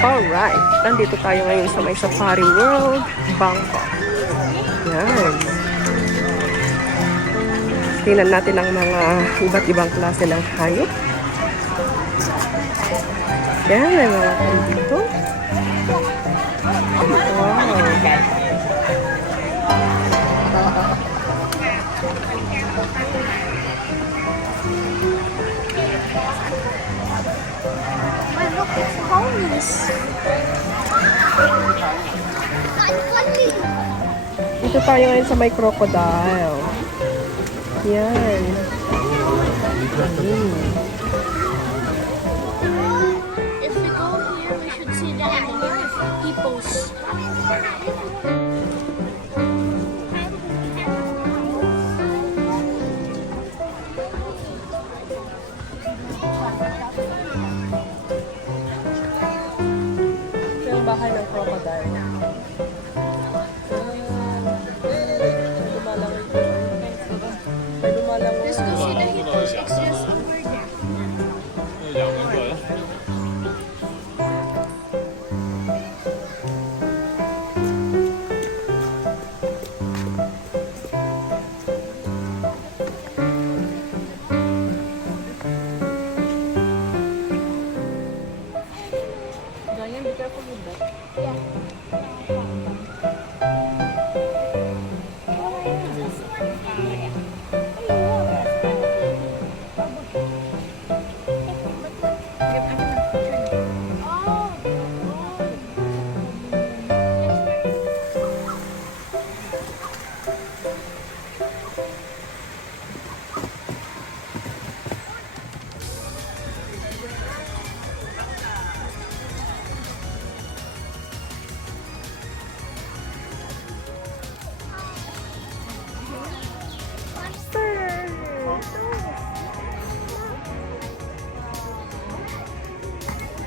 Alright, nandito tayo ngayon sa may Safari World, Bangkok. Yan. Tingnan natin ang mga iba't ibang klase ng hayop. Yan, may mga tayo dito. Wow. Look, it's ponies. Dito tayo ngayon sa may crocodile. Yan. If we go here, we should see the hippos. Ito yung bahay ng crocodile. Let's go see the hippos. It's just over there. Diane, be careful with that. Yeah.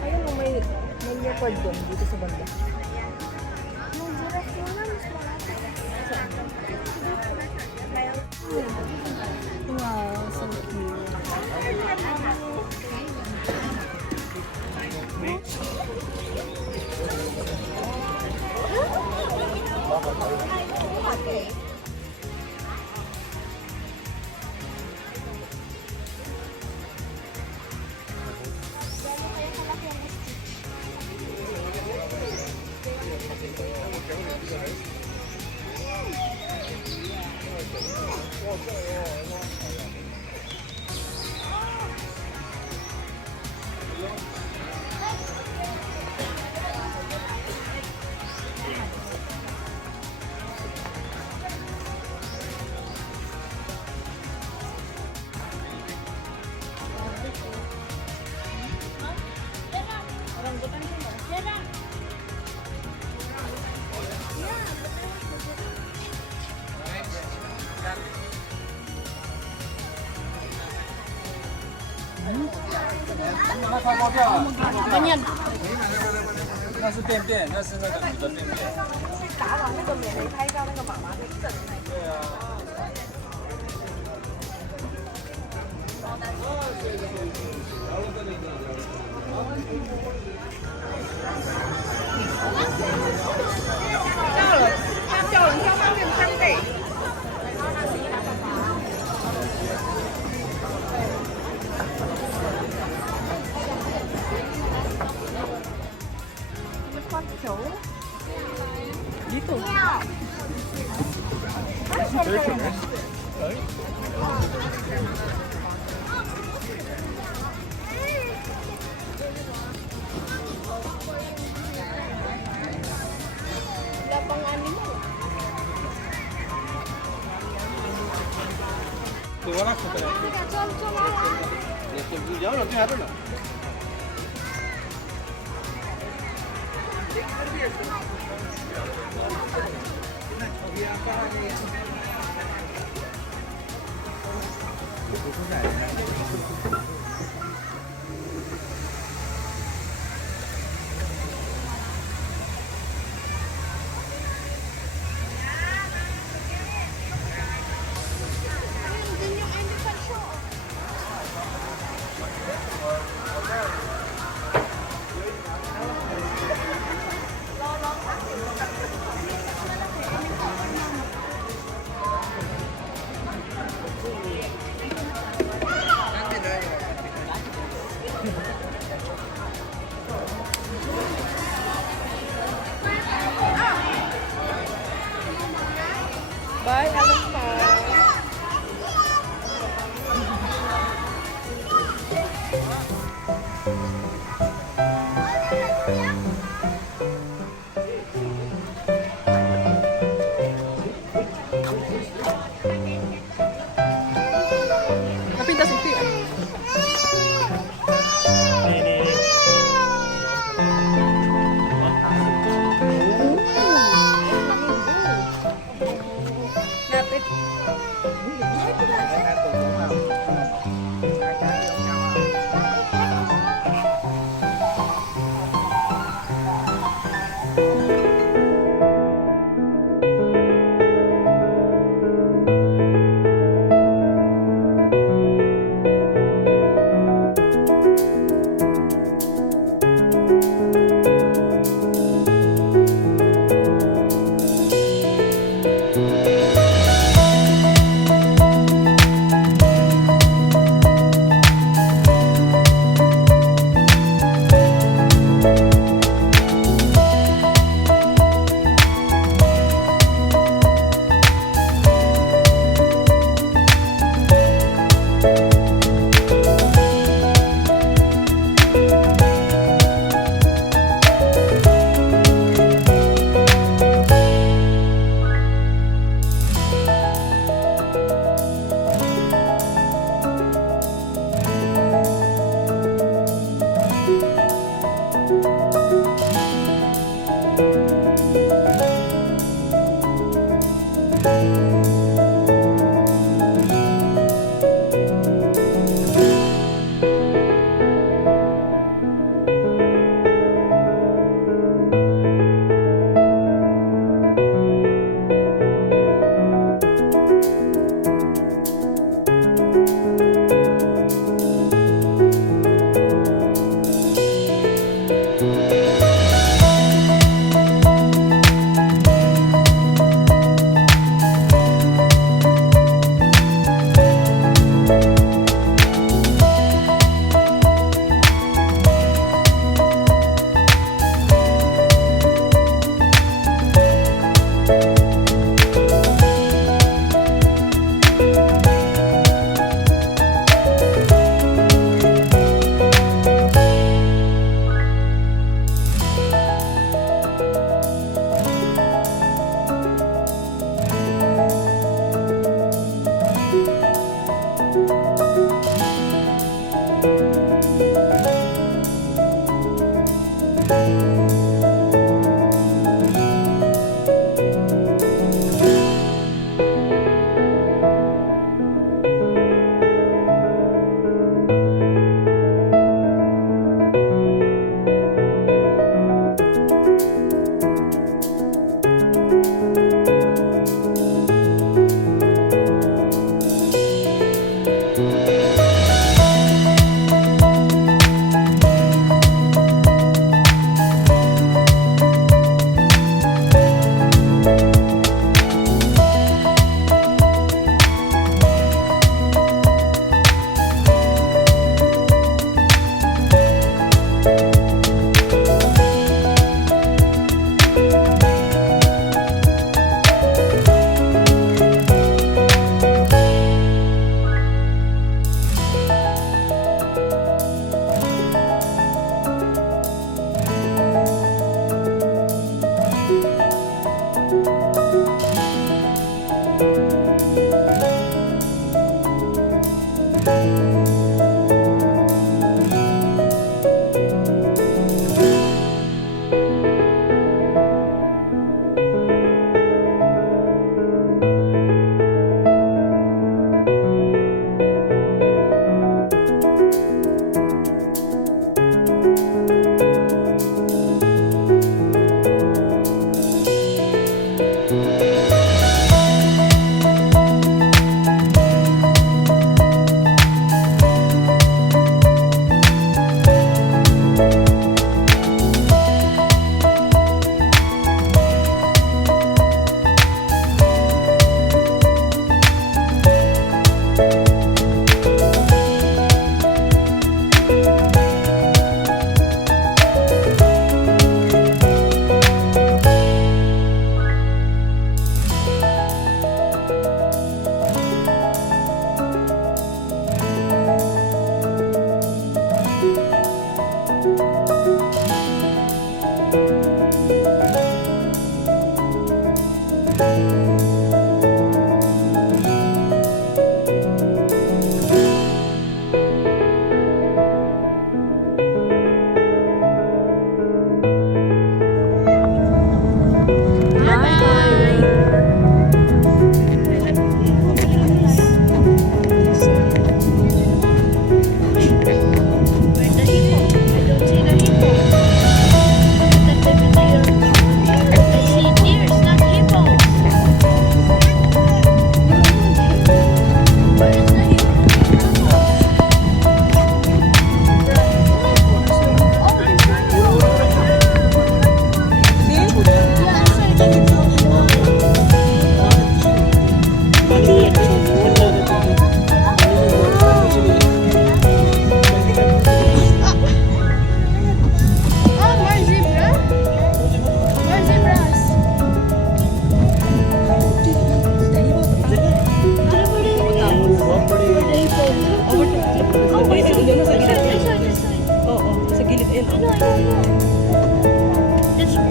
Ayun, may leopard doon, dito sa banda. Wow, so cute. Ganyan. 那是便便，那是那个女的便便。打完那个免没拍到那个妈妈被震那个。对啊。他叫人挑方便餐费。Dito. Wala pang animal. 对，我那吃不来。你要了，对还不能。Din yung elephant show.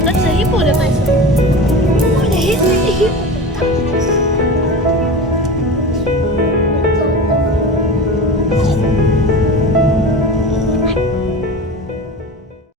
That's a hippo that I saw. Oh, the hippo.